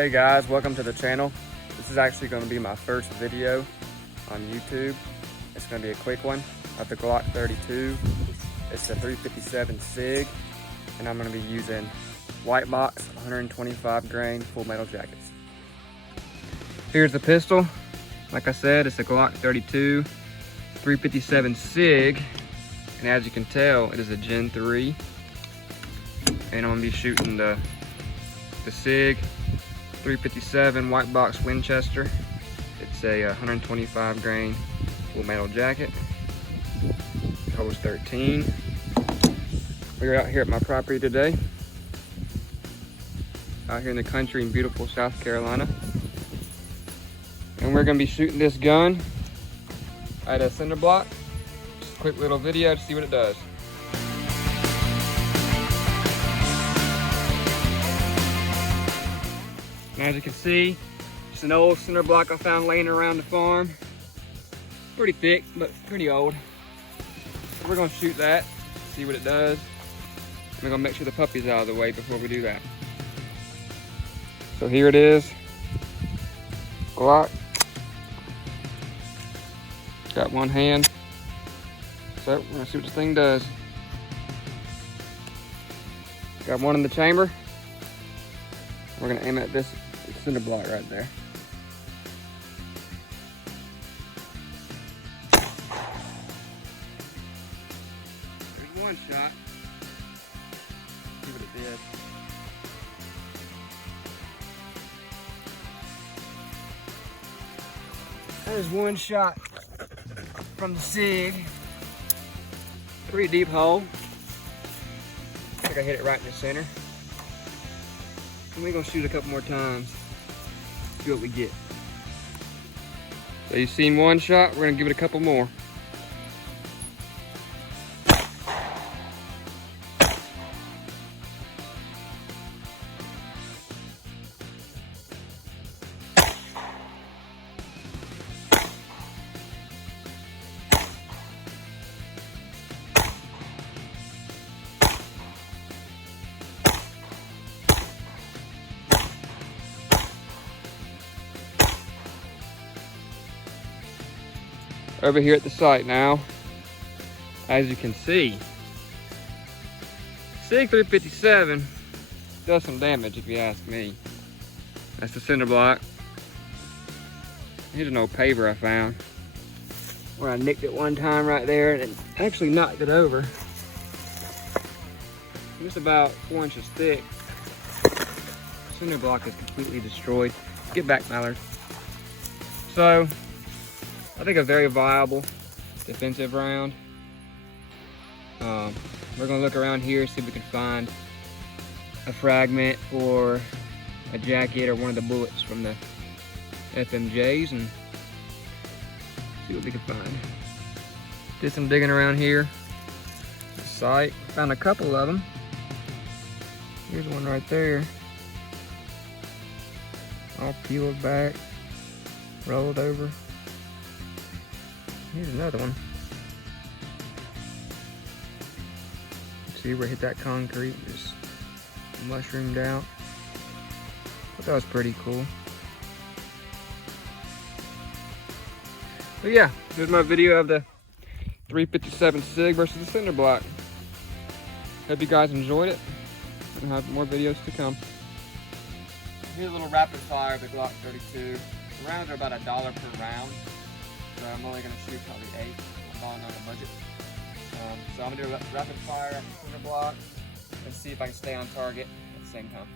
Hey guys, welcome to the channel. This is actually going to be my first video on YouTube. It's going to be a quick one of the Glock 32. It's a 357 SIG, and I'm going to be using white box 125 grain full metal jackets. Here's the pistol. Like I said, it's a Glock 32 357 SIG, and as you can tell, it is a Gen 3. And I'm going to be shooting the SIG 357 white box Winchester. It's a 125 grain full metal jacket. Holds 13. We're out here at my property today. Out here in the country in beautiful South Carolina. And we're gonna be shooting this gun at a cinder block. Just a quick little video to see what it does. And as you can see, it's an old cinder block I found laying around the farm. Pretty thick, but pretty old. So we're gonna shoot that, see what it does. And we're gonna make sure the puppy's out of the way before we do that. So here it is, Glock. Got one hand. So we're gonna see what this thing does. Got one in the chamber. We're gonna aim at this cinder block right there. There's one shot. See what it did. There's one shot from the SIG. Pretty deep hole. I think I hit it right in the center. And we're gonna shoot a couple more times. See what we get. So you've seen one shot, we're gonna give it a couple more. Over here at the site now, as you can see, SIG 357 does some damage if you ask me. That's the cinder block. Here's an old paver I found where I nicked it one time right there and it actually knocked it over. It's about 4 inches thick. Cinder block is completely destroyed. Get back, Mallard. So, I think a very viable defensive round. We're gonna look around here, see if we can find a fragment or a jacket or one of the bullets from the FMJs and see what we can find. Did some digging around here. The site, found a couple of them. Here's one right there. All peeled back, rolled over. Here's another one. See where it hit that concrete, just mushroomed out. I thought that was pretty cool. But yeah, here's my video of the 357 SIG versus the cinder block. Hope you guys enjoyed it, and have more videos to come. Here's a little rapid fire of the Glock 32. The rounds are about $1 per round. So I'm only going to shoot probably 8. I'm falling on a budget. So I'm going to do a rapid fire at the cinder block and see if I can stay on target at the same time.